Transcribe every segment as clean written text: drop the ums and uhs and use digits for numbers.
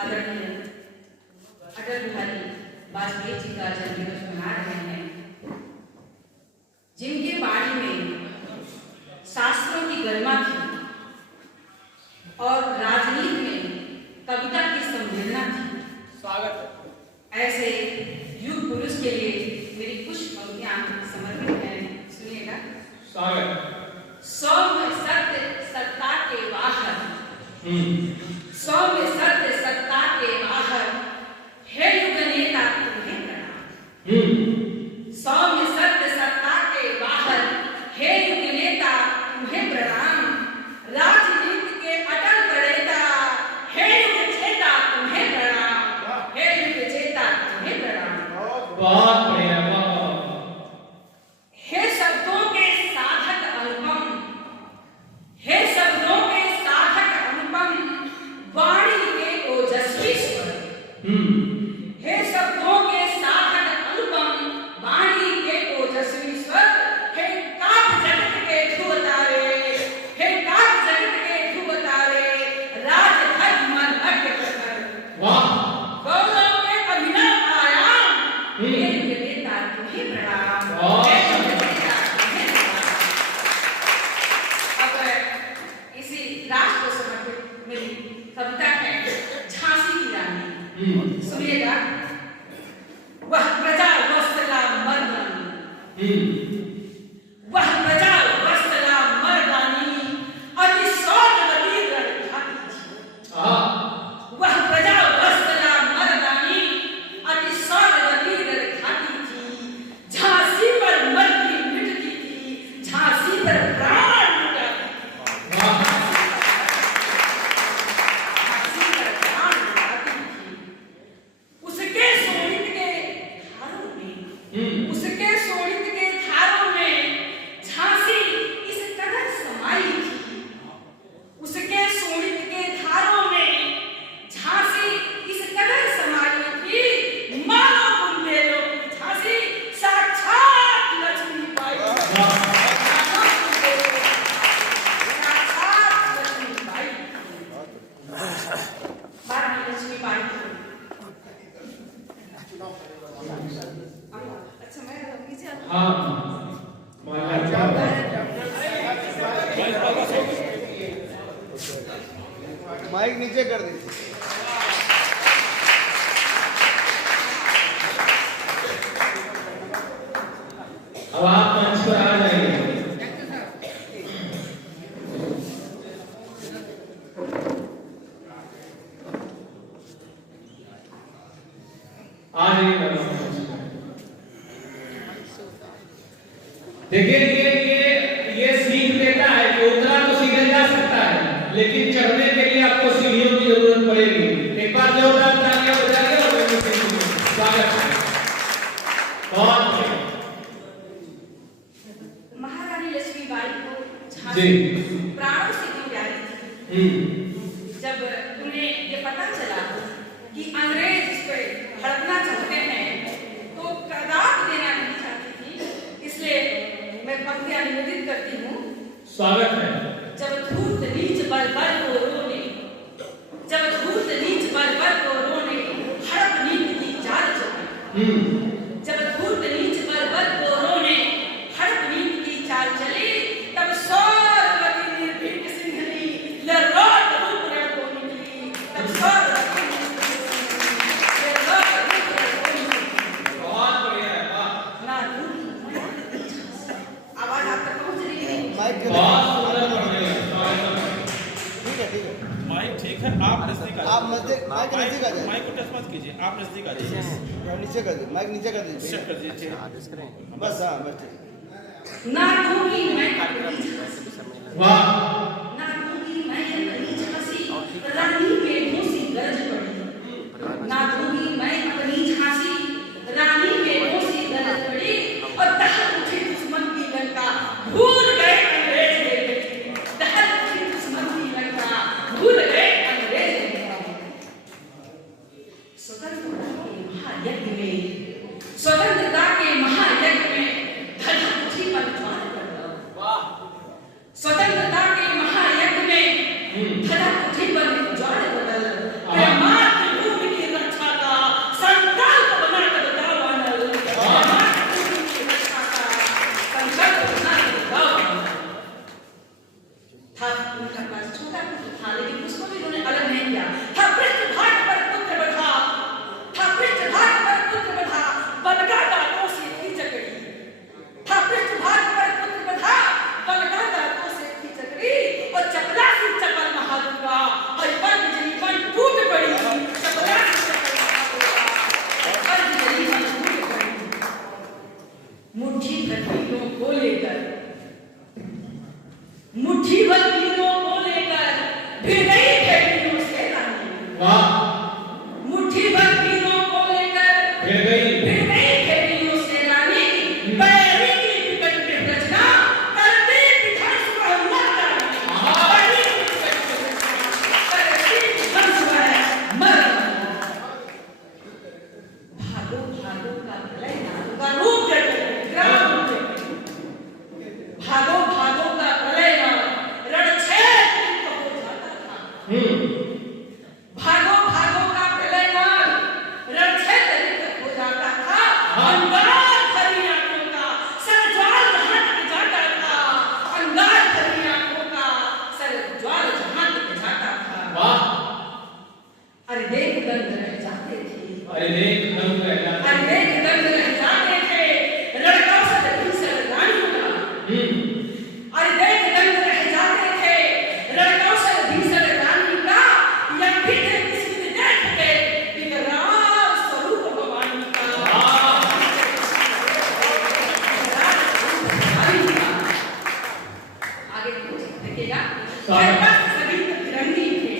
आदरणीय अटल बिहारी वाजपेयी जी का जन्मदिवस मना रहे हैं, जिनके बाणी में शास्त्रों की गरिमा थी और राजनीति में कविता की संवेदना थी। स्वागत है। ऐसे युग पुरुष के लिए मेरी कुछ पंक्तियां समर्पित हैं, सुनिएगा। स्वागत। सौम्य सत्य सत्ता के बाहर, सौम्य सत्य सत्ता के बाहर, हे युग नेता तुम्हें प्रणाम। सौम्य सत्य सत्ता के बाहर, हे युग नेता तुम्हें प्रणाम। राजनीति के अटल प्रणेता, हे युग चेता तुम्हें प्रणाम। हे युग चेता तुम्हें प्रणाम। बहुत बढ़िया। हे शब्दों के साधक अनुपम, हे शब्दों के साधक अनुपम, वाणी के ओजस्वी स्वर। हे शब्दों के साधक अनुपम, वाणी के ओजस्वी स्वर। हे काव्य जगत के ध्रुव तारे, हे काव्य जगत के ध्रुव तारे, राज धर्म मन अग्र प्रखर। वाह। गौरव के अभिनव आयाम, हे युग नेता तुम्हें प्रणाम। हे युग नेता तुम्हें प्रणाम। अब इसी राष्ट्र को समर्पित मेरी कविता है झांसी की रानी, सुनिएगा। वह प्रजा वत्सला मर्दानी, वह प्रजा वत्सला मर्दानी, अति सौंदर्यवती रणघाती थी। वह प्रजा वत्सला मर्दानी, अति सौंदर्यवती रणघाती थी। झांसी पर मरती मिटती थी, झांसी पर प्राण लुटाती थी। झांसी पर प्राण लुटाती थी। उसके शोणित के धारों में, उसके शोणित के धारों में झांसी इस कदर समाई थी। उसके शोणित के धारों में झांसी इस कदर समाई थी, मानो बुंदेलों की झांसी साक्षात लक्ष्मीबाई। मानो बुंदेलों की साक्षात लक्ष्मीबाई। महारानी लक्ष्मीबाई। अच्छा, मैं नीचे माइक नीचे कर दीजिए। अब आप मंच पर आ जाइए। आ जाइए मैडम। देखिए ये सीख देता है कि उतना तो सीधे जा सकता है, लेकिन चढ़ने के लिए आपको सीढ़ियों की जरूरत पड़ेगी। एक बार जोरदार तालियां बजाइए और मेरे स्वागत है। बहुत बढ़िया। महारानी लक्ष्मीबाई को जी। झांसी प्राणों से क्यों प्यारी थी? जब उन्हें ये पता चला कि अंग्रेज इस पर हड़पना चाहते हैं, तो कदाप देना नहीं चाहती थी। इसलिए मैं पंक्तियां निवेदित करती हूँ। स्वागत है। जब धूर्त नीच बर्बर को रोने, जब धूर्त नीच बर्बर को रोने, हड़प नीति की चाल चली। जब धूर्त नीच बर्बर को रोने, हड़प नीति की चाल चली, तब सौरवती निर्भीक सिंहनी लर्राट रूप रण को निकली। तब सौरवती लर्राट रूप रण को निकली। बहुत बढ़िया है। वाह। ना रूप आवाज आप तक पहुंच रही है? माइक बहुत सुंदर बढ़िया। ठीक है, ठीक है। माइक ठीक है, आप नजदीक आ आप नजदीक, माइक नजदीक आ जाइए। माइक को टच मत कीजिए, आप नजदीक आ जाइए। नीचे कर दीजिए, माइक नीचे कर दीजिए। सेट कर दीजिए। बस हाँ, बस ठीक। ना दूंगी मैं अपनी झांसी, वाह। ना दूंगी मैं अपनी झांसी, रानी पे घूसी गरज पड़ी। ना दूंगी मैं अपनी झांसी, रानी पे घूसी गरज पड़ी। और दहल उठी दुश्मन की लंका, भूल गए अंग्रेज ने। दहल उठी दुश्मन की लंका, भूल गए अंग्रेज ने। स्वतंत्रता के महायज्ञ में, स्वतंत्रता के महायज्ञ में धड़क उठी पंथवान पर। स्वतंत्रता के था उनका पास छोटा पुत्र था, लेकिन उसको भी उन्होंने अलग नहीं किया। था पृष्ठभाग पर पुत्र बढ़ा, था पृष्ठभाग पर पुत्र बढ़ा, बलगा दांतों से थी जकड़ी। था पृष्ठभाग पर पुत्र बढ़ा, बलगा दांतों से थी जकड़ी। और चपला सी चपल महादुर्गा, और बन जीवन टूट पड़ी। चपला सी चपल महादुर्गा, और बन जीवन टूट पड़ी। मुट्ठी भर वीरों को लेकर, मुट्ठी भर वीरों को लेकर भिड़ गई भेड़ियों से रानी। वाह, मुट्ठी भर वीरों को लेकर भिड़ गई भेड़ियों से रानी। बैरी की विकट में रचना करती विध्वंस वह मर डाली। बैरी की विकट में रचना करती विध्वंस वह मर डाली। भागो भागो का प्रलय नादों का रूप देकर ग्राम देकर। भागो भागो का प्रलय नाद रणछेद को हो जाता था। भागो भागो का प्रलय नाद रणछेद हो जाता था। अंगार भरी आंखों का सरज्वाल जहां तक जाता था। अंगार भरी आंखों का सरज्वाल जहां तक जाता था। वाह, अरे देख दंग रह जाते थे, अरे देख दंग रह जाते अरे देख दंग रह जाते थे लड़का सर रानियों का। अरे देख दंग रह जाते थे लड़का सर रानी का। या फिर किसी ने देख के विकराल स्वरूप भवानी का। आगे देखिएगा। भयग्रस्त सभी तिरंगी थे,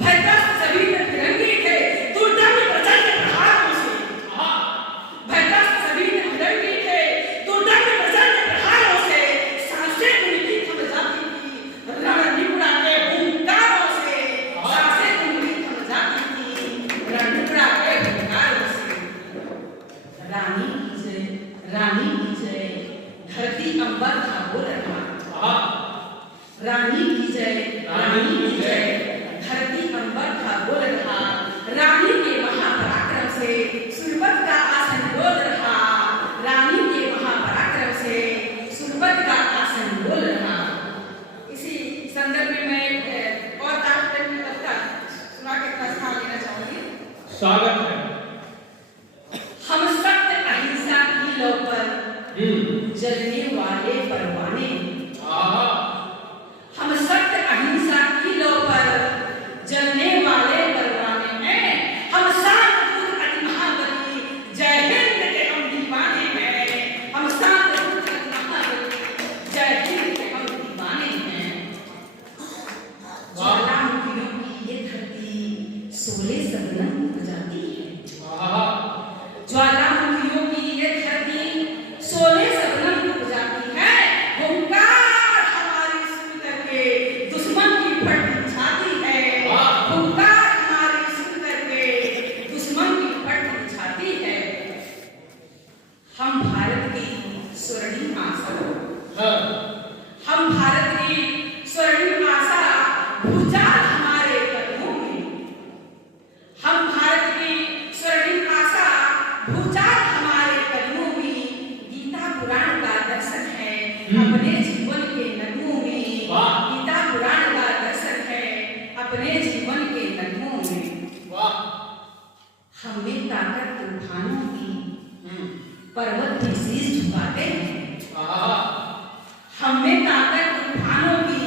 भयग्रस्त सभी तिरंगी थे। दुर्गा में प्रचंड प्रहारों से, भयग्रस्त सभी तिरंगी थे। दुर्गा में प्रचंड प्रहारों से सांसें उनकी थम जाती थी। रण निपुणा के हुंकारों से सांसें उनकी थम जाती थी। रण निपुणा के हुंकारों से। रानी की जय, रानी की जय, धरती अंबर था बोल रहा। रानी की जय, रानी की जय, धरती अंबर था बोल रहा। रानी के महापराक्रम से सुरपत का आसन डोल रहा। रानी के महापराक्रम से सुरपत का आसन डोल रहा। इसी संदर्भ में मैं और तात्पर्य में लगता सुना के प्रस्थान लेना चाहूंगी। स्वागत है। हम सत्य अहिंसा की लौ पर जलने वाले परवाने। हम सत्य अहिंसा की लौ पर जलने वाले परवाने हैं। हम शांत अति महाबली जय हिंद के हम दीवाने हैं। हम शांत अति महाबली जय हिंद के हम दीवाने हैं। ज्वालामुखियों की ये धरती सोले सबनम बजाती है। ज्वालामुखियों की ये धरती सोले सबनम बजाती है। हुंकार हमारी सुन करके दुश्मन की फट छाती है। हुंकार हमारी सुन करके दुश्मन की फट छाती है। हम भारत की स्वर्णिम आशा, हम भारत की स्वर्णिम आशा भूचाल हमारे कदमों में। हम भारत की स्वर्णिम आशा भूचाल हमारे कदमों में। गीता पुराण का दर्शन है अपने जीवन के नगमों में। गीता पुराण का दर्शन है अपने जीवन के नगमों में। हमें ताकत तूफानों की पर्वत भी शीश झुकाते हैं। हमें ताकत तूफानों की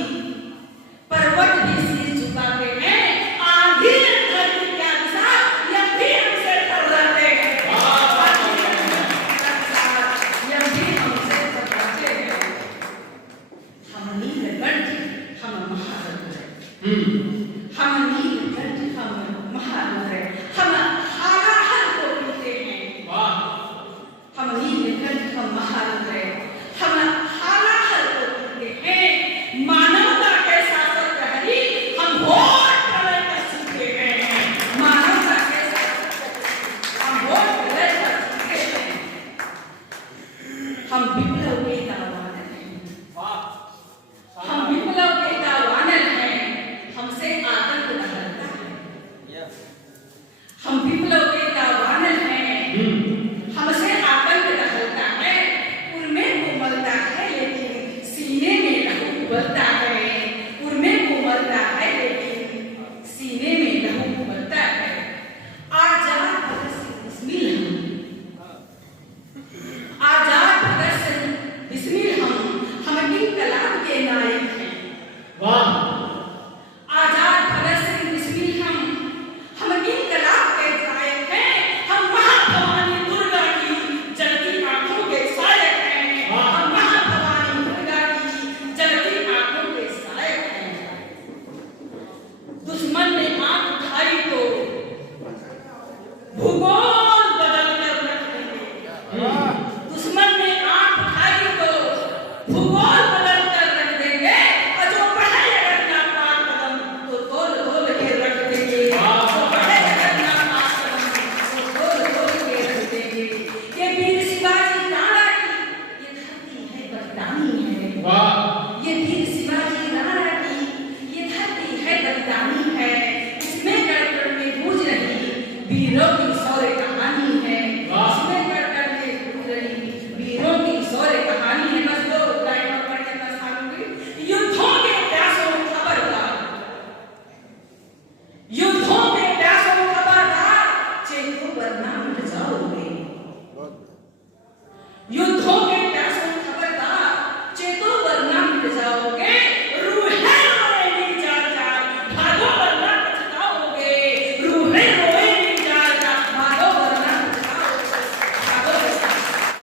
पर्वत भी शीश झुकाते हैं। आंधी धरती क्या दिशा यह भी हमसे टकराते हैं। यह भी हमसे टकराते हैं। हम नीलकंठ, हम महारथ हैं।